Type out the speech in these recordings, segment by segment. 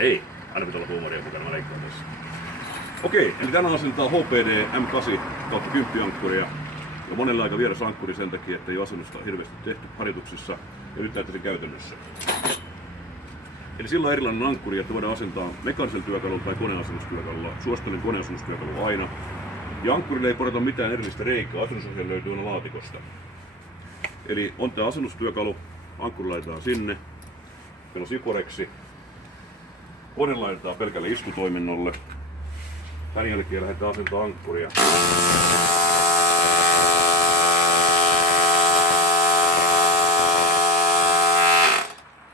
Ei, aina pitää olla huumoria mukana, mä leikkaan tässä. Okei, eli tänään asentaa HPD M8/10-ankkuria. Ja monella aika vieras ankkuri sen takia, että ei ole asennusta hirveästi tehty harjoituksissa ja nyt näyttäisin käytännössä. Eli sillä on erilainen ankkuri, että voidaan asentaa mekaanisella työkalulla tai koneasennustyökalulla. Suosittelen koneasennustyökalua aina. Ja ankkurille ei porata mitään erillistä reikää, asennusohje löytyy aina laatikosta. Eli on tämä asennustyökalu, ankkuri laitetaan sinne. Meillä on siporeksi. Kone laitetaan pelkälle istutoiminnolle. Tän jälkeen lähdetään asentamaan ankkuria.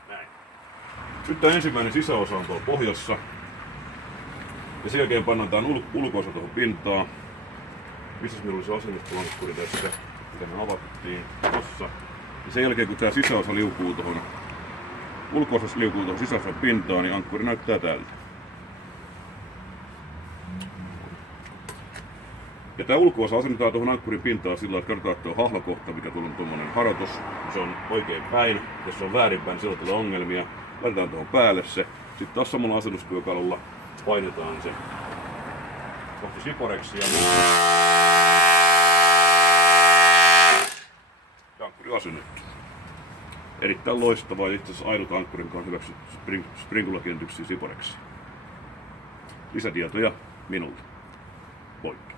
Näin. Nyt tämä ensimmäinen sisäosa on tuolla pohjassa. Ja sen jälkeen pannaan tämän ulko-osa tuohon pintaan. Missäs meillä oli se asennustulankkuri tässä, mitä me avattiin tossa. Ja sen jälkeen kun tämä sisäosa liukuu tuohon, ulko-osassa liukuu tuohon sisäosan pintaan, niin ankkuri näyttää tältä. Ja tämä ulko-osa asennetaan tuohon ankkurin pintaan sillä, että katsotaan, että on hahlakohta, mikä tuolla on tuommoinen harotus. Se on oikein päin. Jos se on väärinpäin, niin silloin tulee ongelmia. Laitetaan tuohon päälle se. Sitten taas samalla asennustyökalulla painetaan se kohti siporeksia. Ja ankkuri asennettu. Erittäin loistavaa, itse asiassa ainut ankkurin kanssa hyväksytty sprinkulakiennytyksiä siporeksi. Lisätietoja minulta. Poikki.